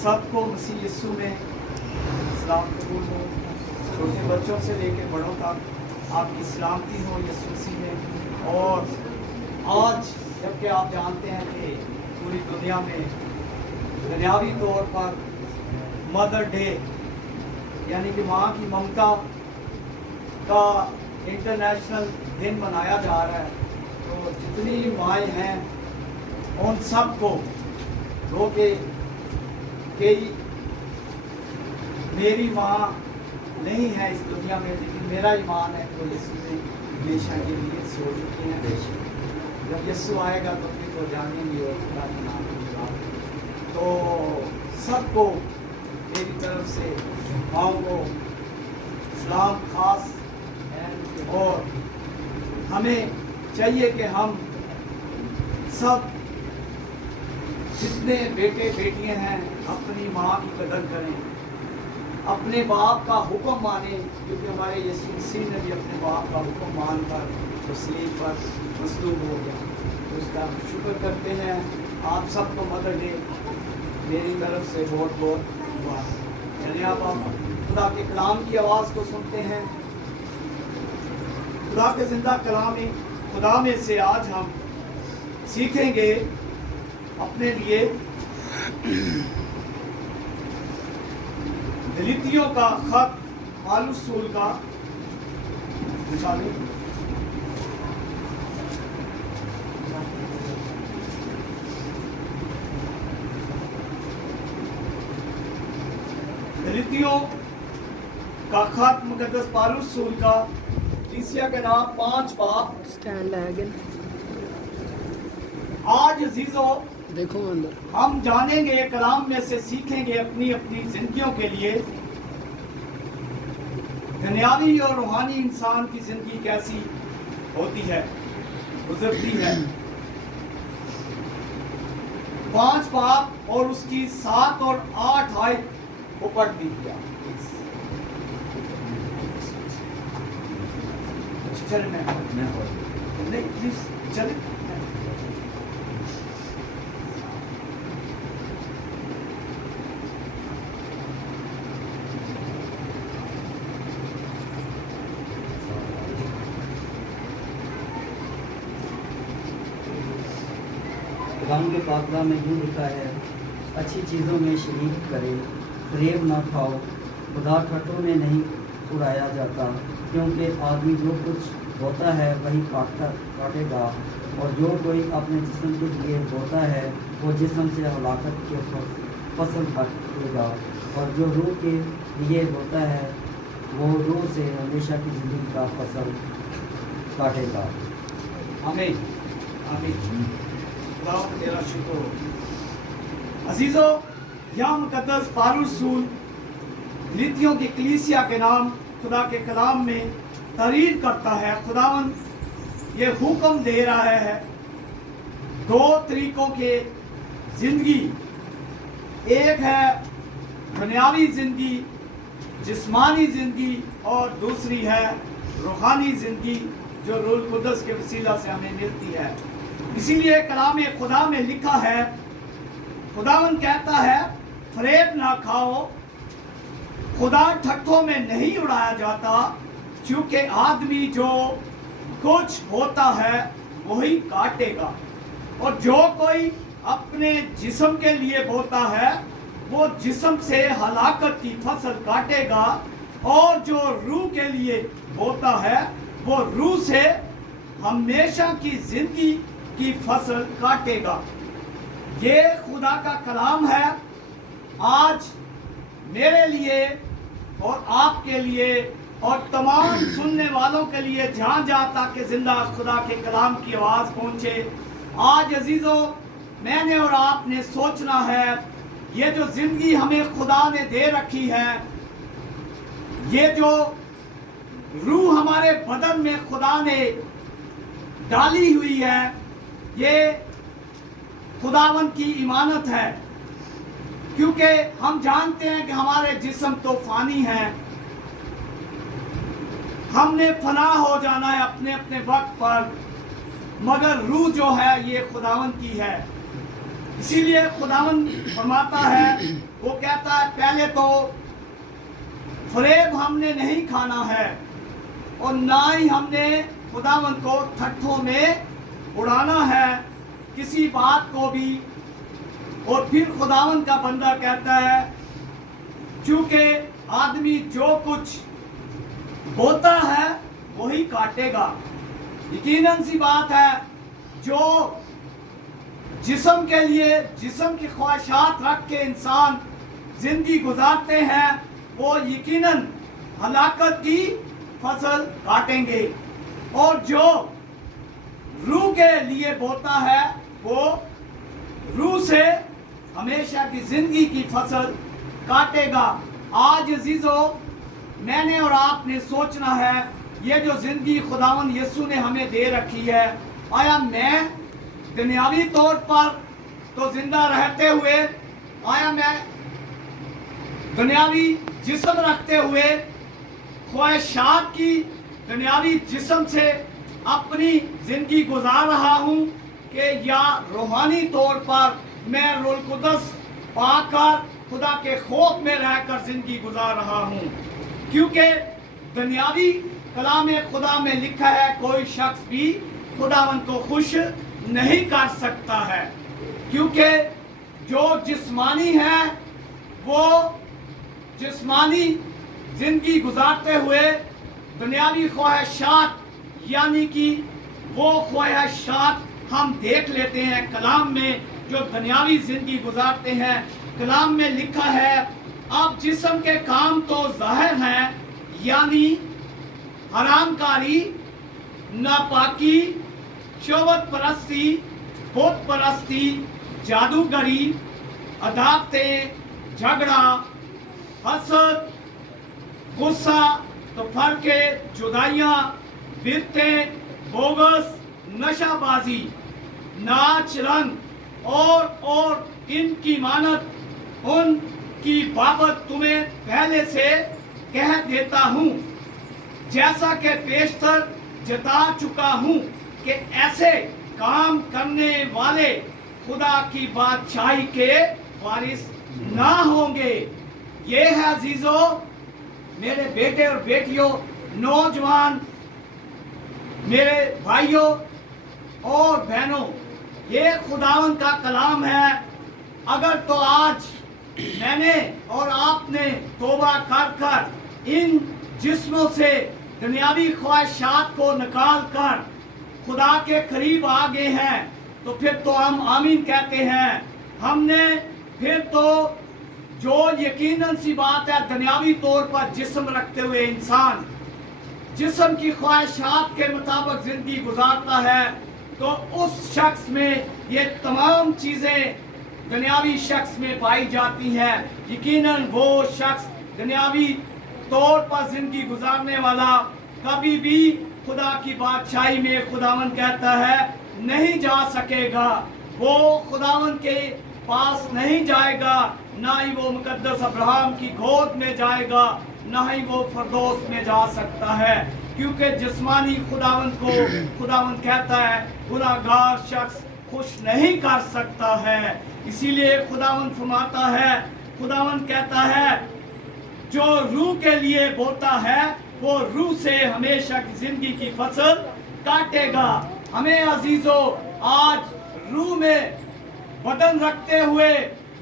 सबको मसीह यीशु में सलाम कबूल हो। छोटे बच्चों से लेकर बड़ों तक आपकी सलामती हो यीशु मसीह में। और आज जबकि आप जानते हैं कि पूरी दुनिया में दुनियावी तौर पर मदर डे यानी कि माँ की ममता का इंटरनेशनल दिन मनाया जा रहा है, तो जितनी माएँ हैं उन सबको जो कि कई मेरी माँ नहीं है इस दुनिया में, लेकिन मेरा ईमान है तो यीशु ने हमेशा के लिए सो चुके हैं। जब यीशु आएगा तो फिर वो जानेंगे और खुदा का नाम होगा। तो सबको मेरी तरफ से माँ को सलाम खास है। और हमें चाहिए कि हम सब जितने बेटे बेटियां हैं अपनी माँ की कदर करें, अपने बाप का हुक्म माने, क्योंकि हमारे यीशु मसीह ने भी अपने बाप का हुक्म मान कर तस्लीम पर मसलूब हो गया। तो उसका शुक्र करते हैं। आप सबको मदर डे मेरी तरफ से बहुत बहुत दुआ। चलिए आप खुदा के कलाम की आवाज़ को सुनते हैं। खुदा के जिंदा कलाम खुदा में से आज हम सीखेंगे अपने लिए गलीतियों का खत पालूस रसूल का गलीतियों का खत मुकद्दस पालूस रसूल का तीसरा का नाम 5 बाब। आज अजीजों देखो अंदर हम जानेंगे कलाम में से सीखेंगे अपनी अपनी जिंदगियों के लिए दुनियावी और रूहानी इंसान की जिंदगी कैसी होती है, गुजरती है। 5 बाब और उसकी 7 और 8 आयत को पढ़ दीजिए। नहीं प्लीज चले। खुदावंद के पाकलाम में यूँ लिखा है, अच्छी चीज़ों में शरीक करें, फरेब ना खाओ, खुदा ठट्ठों में नहीं उड़ाया जाता, क्योंकि आदमी जो कुछ बोता है वही काटेगा। और जो कोई अपने जिस्म के लिए बोता है वो जिस्म से हलाकत के फसल काटेगा, और जो रूह के लिए बोता है वो रूह से हमेशा की ज़िंदगी का फसल काटेगा। आमीन आमीन। तेरा शुक्र हो। अजीजों, यह मुकद्दस पालूस रसूल गलीतियों की कलीसिया के नाम खुदा के कलाम में तहरीर करता है। खुदावंद ये हुक्म दे रहा है 2 तरीकों के जिंदगी, एक है दुनियावी जिंदगी, जिस्मानी जिंदगी, और दूसरी है रूहानी जिंदगी जो रूह कुद्दस के वसीला से हमें मिलती है। इसीलिए कलाम खुदा में लिखा है, खुदावंद कहता है फरेब ना खाओ, खुदा ठट्ठों में नहीं उड़ाया जाता, क्योंकि आदमी जो कुछ होता है वही काटेगा। और जो कोई अपने जिस्म के लिए बोता है वो जिस्म से हलाकत की फसल काटेगा, और जो रूह के लिए बोता है वो रूह से हमेशा की जिंदगी की फसल काटेगा। ये खुदा का कलाम है आज मेरे लिए और आपके लिए और तमाम सुनने वालों के लिए, जहाँ जहाँ तक जिंदा खुदा के कलाम की आवाज़ पहुँचे। आज अजीज़ों, मैंने और आपने सोचना है ये जो जिंदगी हमें खुदा ने दे रखी है, ये जो रूह हमारे बदन में खुदा ने डाली हुई है, ये खुदावंद की इमानत है। क्योंकि हम जानते हैं कि हमारे जिस्म तो फानी हैं, हमने फना हो जाना है अपने अपने वक्त पर, मगर रूह जो है ये खुदावंद की है। इसीलिए खुदावन फरमाता है, वो कहता है पहले तो फरेब हमने नहीं खाना है और ना ही हमने खुदावन को ठट्ठों में उड़ाना है किसी बात को भी। और फिर खुदावन का बंदा कहता है, क्योंकि आदमी जो कुछ बोता है वही काटेगा। यकीनन सी बात है, जो जिस्म के लिए जिस्म की ख्वाहिशात रख के इंसान जिंदगी गुजारते हैं, वो यकीनन हलाकत की फसल काटेंगे। और जो रूह के लिए बोता है वो रूह से हमेशा की जिंदगी की फसल काटेगा। आज अजीजों, मैंने और आपने सोचना है, ये जो जिंदगी खुदावन यीशु ने हमें दे रखी है, आया मैं दुनियावी तौर पर तो जिंदा रहते हुए, आया मैं दुनियावी जिस्म रखते हुए ख्वाहिशात की दुनियावी जिस्म से अपनी जिंदगी गुजार रहा हूँ, कि या रूहानी तौर पर मैं रूह कुदस पाकर खुदा के खौफ में रहकर जिंदगी गुजार रहा हूँ। क्योंकि दुनियावी कलाम खुदा में लिखा है, कोई शख्स भी खुदावन को खुश नहीं कर सकता है। क्योंकि जो जिस्मानी है वो जिस्मानी जिंदगी गुजारते हुए दुनियावी ख्वाहिशात, यानी कि वो ख्वाहिशात हम देख लेते हैं कलाम में, जो दुनियावी जिंदगी गुजारते हैं। कलाम में लिखा है, अब जिस्म के काम तो जाहिर हैं, यानी हरामकारी, नापाकी, शोहवत परस्ती, बुत परस्ती, जादूगरी, अदावतें, झगड़ा, हसद, गुस्सा, तफरके, जुदाइयाँ, बिरतें, बोगस, नशाबाजी, नाच रंग और इनकी मानत उनकी बाबत तुम्हें पहले से कह देता हूँ, जैसा कि पेशतर जता चुका हूँ कि ऐसे काम करने वाले खुदा की बादशाही के वारिस ना होंगे। ये है अजीजों, मेरे बेटे और बेटियों, नौजवान, मेरे भाइयों और बहनों, ये खुदावन का कलाम है। अगर तो आज मैंने और आपने तौबा कर कर इन जिस्मों से दुनियावी ख्वाहिशात को निकाल कर खुदा के करीब आ गए हैं, तो फिर तो हम आमीन कहते हैं। हमने फिर तो जो यकीनन सी बात है, दुनियावी तौर पर जिस्म रखते हुए इंसान जिस्म की ख्वाहिशात के मुताबिक जिंदगी गुजारता है, तो उस शख्स में ये तमाम चीज़ें दुनियावी शख्स में पाई जाती हैं। यकीनन वो शख्स दुनियावी तौर पर जिंदगी गुजारने वाला कभी भी खुदा की बादशाही में खुदावन कहता है नहीं जा सकेगा। वो खुदावन के पास नहीं जाएगा, ना ही वो मुकद्दस अब्राहम की गोद में जाएगा, ना ही वो फरदौस में जा सकता है। क्योंकि जिस्मानी खुदावन को खुदावन कहता है गुनाहगार शख्स खुश नहीं कर सकता है। इसीलिए खुदावन फरमाता है, खुदावन कहता है जो रूह के लिए बोता है वो रूह से हमेशा की जिंदगी की फसल काटेगा। हमें अजीजों, आज रूह में बदन रखते हुए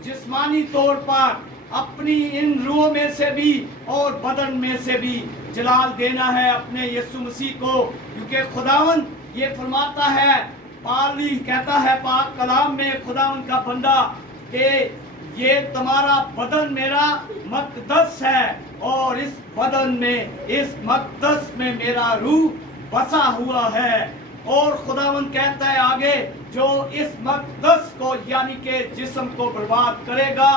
जिस्मानी तौर पर अपनी इन रूहों में से भी और बदन में से भी जलाल देना है अपने यीशु मसीह को। क्योंकि खुदावन ये फरमाता है, पाली कहता है पाक कलाम में खुदावन का बंदा कि ये तुम्हारा बदन मेरा मक़दस है और इस बदन में, इस मक़दस में मेरा रूह बसा हुआ है। और खुदावन कहता है आगे, जो इस मक़दस को यानी कि जिस्म को बर्बाद करेगा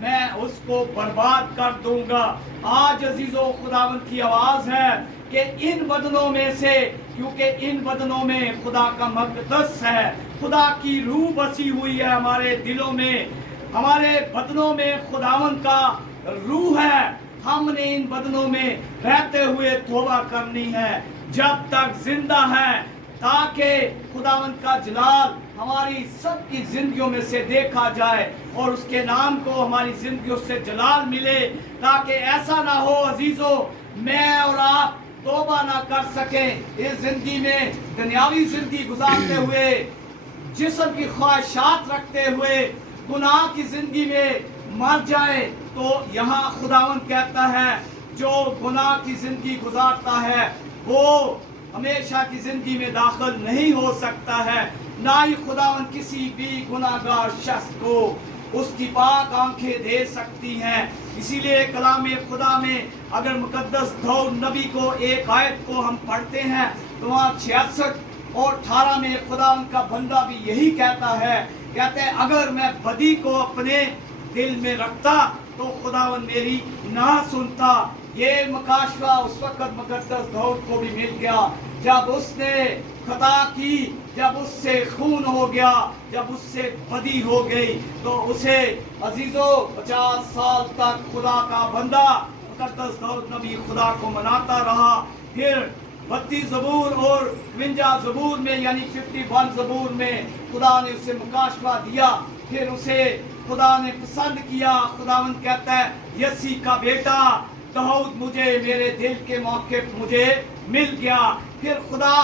मैं उसको बर्बाद कर दूंगा। आज अजीजों, खुदावन की आवाज़ है कि इन बदनों में से, क्योंकि इन बदनों में खुदा का मक़दस है, खुदा की रूह बसी हुई है हमारे दिलों में, हमारे बदनों में खुदावन का रूह है। हमने इन बदनों में रहते हुए तौबा करनी है। जब तक जिंदा है ताकि खुदावंद का जलाल हमारी सबकी जिंदगियों में से देखा जाए और उसके नाम को हमारी जिंदगियों से जलाल मिले, ताकि ऐसा ना हो अजीजों मैं और आप तौबा ना कर सकें इस जिंदगी में, दुनियावी जिंदगी गुजारते हुए, जिस्म की ख्वाहिशात रखते हुए गुनाह की जिंदगी में मर जाए। तो यहाँ खुदावंद कहता है जो गुनाह की जिंदगी गुजारता है वो हमेशा की जिंदगी में दाखिल नहीं हो सकता है, ना ही खुदावंद किसी भी गुनाहगार शख्स को उसकी पाक आंखें दे सकती हैं। इसीलिए कलाम खुदा में अगर मुकद्दस दाऊद नबी को एक आयत को हम पढ़ते हैं तो वहाँ 66 और 18 में खुदा उनका बंदा भी यही कहता है, कहते हैं अगर मैं बदी को अपने दिल में रखता तो खुदावन मेरी ना सुनता। ये मुकाशवा उस वक्त मुकद्दस दाऊद को भी मिल गया जब उसने खता की, जब उससे खून हो गया, जब उससे बदी हो गई। तो उसे अजीजों 50 साल तक खुदा का बंदा मुकद्दस दाऊद नबी खुदा को मनाता रहा। फिर 32 ज़बूर और 52 ज़बूर में यानी 51 ज़बूर में खुदा ने उसे मुकाशवा दिया, फिर उसे खुदा ने पसंद किया। खुदावंद कहता है यसी का बेटा दाऊद मुझे मेरे दिल के मौके मुझे मिल गया। फिर खुदा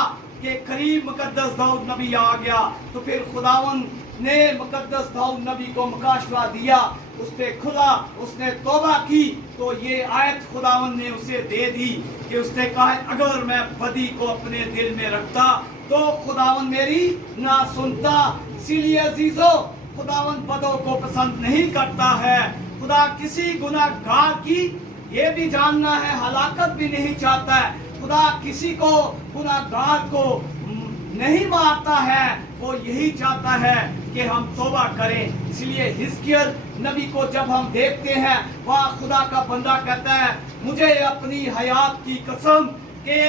के करीब मुकद्दस दाऊद नबी आ गया, तो फिर खुदावंद ने मुकद्दस दाऊद नबी को मुकाशवा दिया, उस पे खुदा उसने तौबा की। तो ये आयत खुदावंद ने उसे दे दी कि उसने कहा अगर मैं बदी को अपने दिल में रखता तो खुदावंद मेरी ना सुनता। इसीलिए अजीजों खुदावंद बदों को पसंद नहीं करता है। खुदा किसी गुनाहगार की ये भी जानना है हलाकत भी नहीं चाहता है। खुदा किसी को गुनाहगार को नहीं मारता है, वो यही चाहता है कि हम तौबा करें। इसलिए हिजकिय्याह नबी को जब हम देखते हैं वहाँ खुदा का बंदा कहता है मुझे अपनी हयात की कसम कि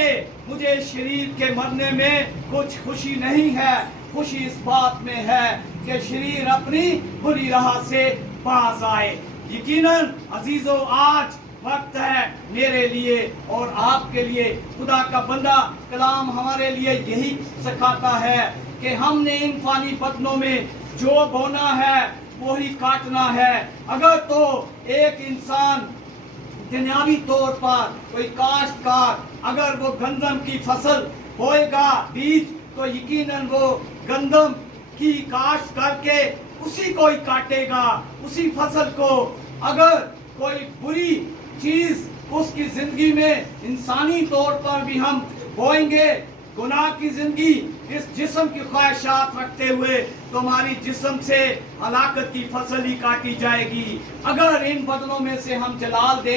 मुझे शरीर के मरने में कुछ खुशी नहीं है, खुशी इस बात में है कि शरीर अपनी बुरी राह से बाज आए। यकीनन अजीजों आज वक्त है मेरे लिए और आपके लिए, खुदा का बंदा कलाम हमारे लिए यही सिखाता है कि हमने इन फानी बदनों में जो बोना है वही काटना है। अगर तो एक इंसान दुनियावी तौर पर कोई काश्तकार अगर वो गंदम की फसल बोएगा बीज, तो यकीनन वो गंदम की काश्त करके उसी को ही काटेगा, उसी फसल को। अगर कोई बुरी चीज उसकी जिंदगी में इंसानी तौर पर भी हम बोएंगे, गुनाह की जिंदगी, इस जिस्म की ख्वाहिशात रखते हुए, तो हमारी जिस्म से हलाकत की फसल ही काटी जाएगी। अगर इन बदनों में से हम जलाल दे